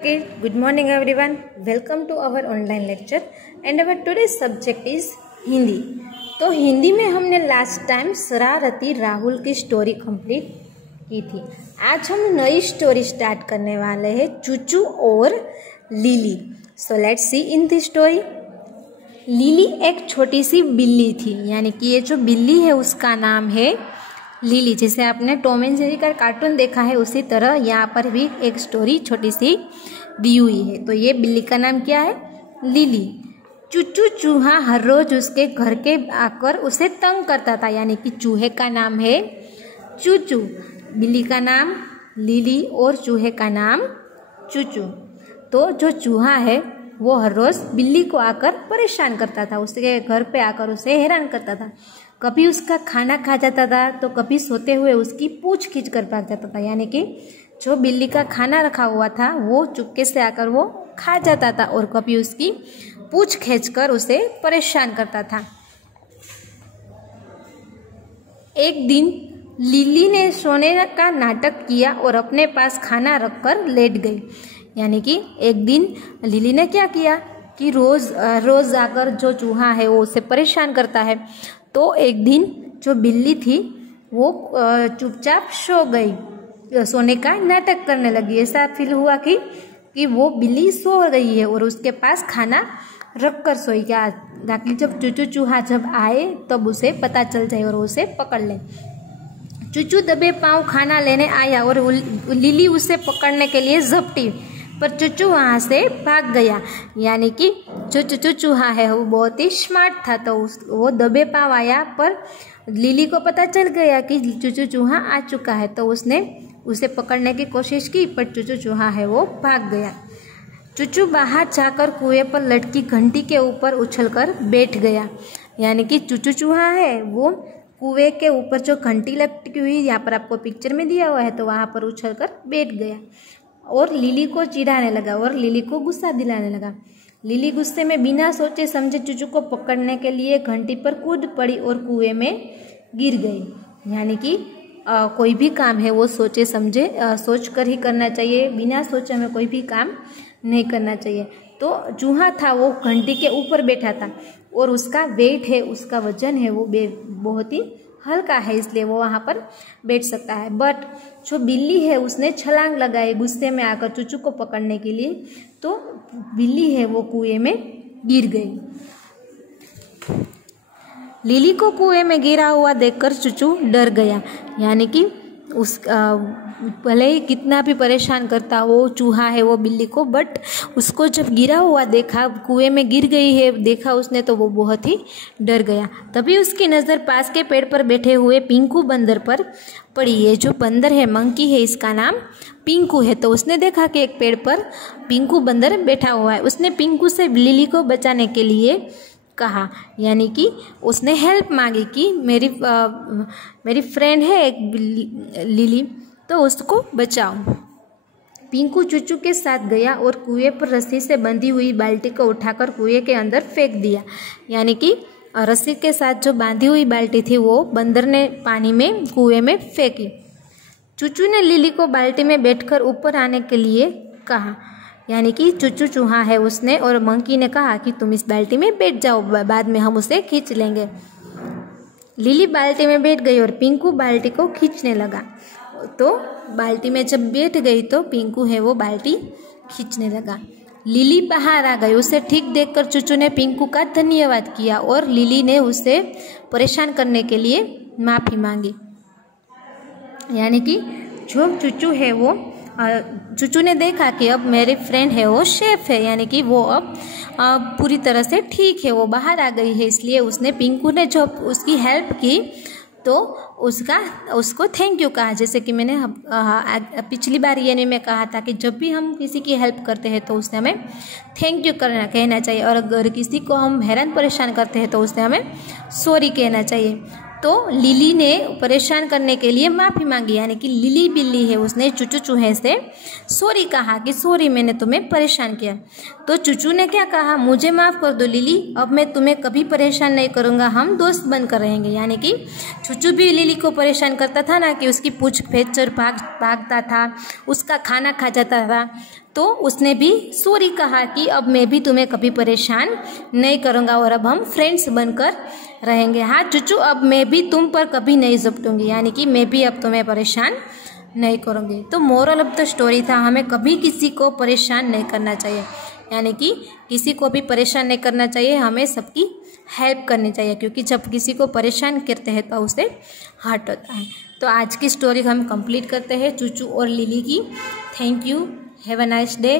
Okay, good morning everyone. Welcome to our online lecture and our today's subject is Hindi. तो हिंदी में हमने last time शरारती राहुल की story complete की थी। आज हम नई स्टोरी स्टार्ट करने वाले हैं, चूचू और lily. So let's see in the story. Lily एक छोटी सी बिल्ली थी, यानी कि ये जो बिल्ली है उसका नाम है लिली। जैसे आपने टॉम एंड जेरी का कार्टून देखा है उसी तरह यहाँ पर भी एक स्टोरी छोटी सी दी हुई है। तो ये बिल्ली का नाम क्या है? लिली। चूचू चूहा हर रोज उसके घर के आकर उसे तंग करता था, यानी कि चूहे का नाम है चूचू, बिल्ली का नाम लिली और चूहे का नाम चूचू। तो जो चूहा है वो हर रोज बिल्ली को आकर परेशान करता था, उसके घर पे आकर उसे हैरान करता था। कभी उसका खाना खा जाता था तो कभी सोते हुए उसकी पूंछ खींच कर भाग जाता था, यानी कि जो बिल्ली का खाना रखा हुआ था वो चुपके से आकर वो खा जाता था और कभी उसकी पूंछ खींचकर उसे परेशान करता था। एक दिन लिली ने सोने का नाटक किया और अपने पास खाना रखकर लेट गई। यानी कि एक दिन लिली ने क्या किया कि रोज आकर जो चूहा है वो उसे परेशान करता है। तो एक दिन जो बिल्ली थी वो चुपचाप सो गई, सोने का नाटक करने लगी। ऐसा फील हुआ कि वो बिल्ली सो गई है और उसके पास खाना रख कर सोई, क्या ताकि जब चूचू चूहा जब आए तब उसे पता चल जाए और उसे पकड़ ले। चूचू दबे पांव खाना लेने आया और लिली उसे पकड़ने के लिए झपटी, पर चूचू वहाँ से भाग गया। यानी कि जो चूचू चूहा है वो बहुत ही स्मार्ट था, तो वो दबे पांव आया, पर लिली को पता चल गया कि चूचू चूहा आ चुका है, तो उसने उसे पकड़ने की कोशिश की, पर चूचू चूहा है वो भाग गया। चूचू बाहर जाकर कुएं पर लटकी घंटी के ऊपर उछलकर बैठ गया। यानी कि चूचू चूहा है वो कुएं के ऊपर जो घंटी लटकी हुई, यहाँ पर आपको पिक्चर में दिया हुआ है, तो वहाँ पर उछलकर बैठ गया और लिली को चिढ़ाने लगा और लिली को गुस्सा दिलाने लगा। लिली गुस्से में बिना सोचे समझे चूचू को पकड़ने के लिए घंटी पर कूद पड़ी और कुएं में गिर गई। यानी कि कोई भी काम है वो सोचे समझे सोच कर ही करना चाहिए, बिना सोचे हमें कोई भी काम नहीं करना चाहिए। तो चूहा था वो घंटी के ऊपर बैठा था और उसका वेट है, उसका वजन है वो बहुत ही हल्का है, इसलिए वो वहाँ पर बैठ सकता है। बट जो बिल्ली है उसने छलांग लगाई गुस्से में आकर चूचू को पकड़ने के लिए, तो बिल्ली है वो कुएं में गिर गई। लिली को कुएं में गिरा हुआ देखकर चूचू डर गया। यानी कि भले ही कितना भी परेशान करता हो चूहा है वो बिल्ली को, बट उसको जब गिरा हुआ देखा, कुएं में गिर गई है देखा उसने, तो वो बहुत ही डर गया। तभी उसकी नज़र पास के पेड़ पर बैठे हुए पिंकू बंदर पर पड़ी। ये जो बंदर है, मंकी है, इसका नाम पिंकू है। तो उसने देखा कि एक पेड़ पर पिंकू बंदर बैठा हुआ है। उसने पिंकू से लिली को बचाने के लिए कहा, यानी कि उसने हेल्प मांगी कि मेरी फ्रेंड है एक लिली, तो उसको बचाओ। पिंकू चूचू के साथ गया और कुएं पर रस्सी से बंधी हुई बाल्टी को उठाकर कुएं के अंदर फेंक दिया। यानी कि रस्सी के साथ जो बांधी हुई बाल्टी थी वो बंदर ने पानी में कुएं में फेंकी। चूचू ने लिली को बाल्टी में बैठकर ऊपर आने के लिए कहा। यानी कि चूचू चूहा है उसने और मंकी ने कहा कि तुम इस बाल्टी में बैठ जाओ, बाद में हम उसे खींच लेंगे। लिली बाल्टी में बैठ गई और पिंकू बाल्टी को खींचने लगा। तो बाल्टी में जब बैठ गई तो पिंकू है वो बाल्टी खींचने लगा। लिली बाहर आ गई। उसे ठीक देखकर चूचू ने पिंकू का धन्यवाद किया और लिली ने उसे परेशान करने के लिए माफ़ी मांगी। यानी कि जो चूचू है वो चूचू ने देखा कि अब मेरी फ्रेंड है वो सेफ है, यानी कि वो अब पूरी तरह से ठीक है, वो बाहर आ गई है, इसलिए उसने पिंकू ने जो उसकी हेल्प की तो उसको थैंक यू कहा। जैसे कि मैंने पिछली बार ये में कहा था कि जब भी हम किसी की हेल्प करते हैं तो उसने हमें थैंक यू कहना चाहिए, और अगर किसी को हम हैरान परेशान करते हैं तो उसने हमें सॉरी कहना चाहिए। तो लिली ने परेशान करने के लिए माफ़ी मांगी। यानी कि लिली बिल्ली है उसने चूचू चूहे से सॉरी कहा कि सॉरी मैंने तुम्हें परेशान किया। तो चूचू ने क्या कहा, मुझे माफ़ कर दो लिली, अब मैं तुम्हें कभी परेशान नहीं करूँगा, हम दोस्त बनकर रहेंगे। यानी कि चूचू भी लिली को परेशान करता था ना, कि उसकी पूंछ खींच कर भागता था, उसका खाना खा जाता था। तो उसने भी सॉरी कहा कि अब मैं भी तुम्हें कभी परेशान नहीं करूँगा और अब हम फ्रेंड्स बनकर रहेंगे। हाँ चूचू, अब मैं भी तुम पर कभी नहीं झपटूंगी, यानी कि मैं भी अब तुम्हें परेशान नहीं करूँगी। तो मोरल ऑफ द स्टोरी था, हमें कभी किसी को परेशान नहीं करना चाहिए, यानी कि किसी को भी परेशान नहीं करना चाहिए, हमें सबकी हेल्प करनी चाहिए, क्योंकि जब किसी को परेशान करते हैं तो उसे हर्ट होता है। तो आज की स्टोरी हम कंप्लीट करते हैं चूचू और लिली की। Thank you, have a nice day.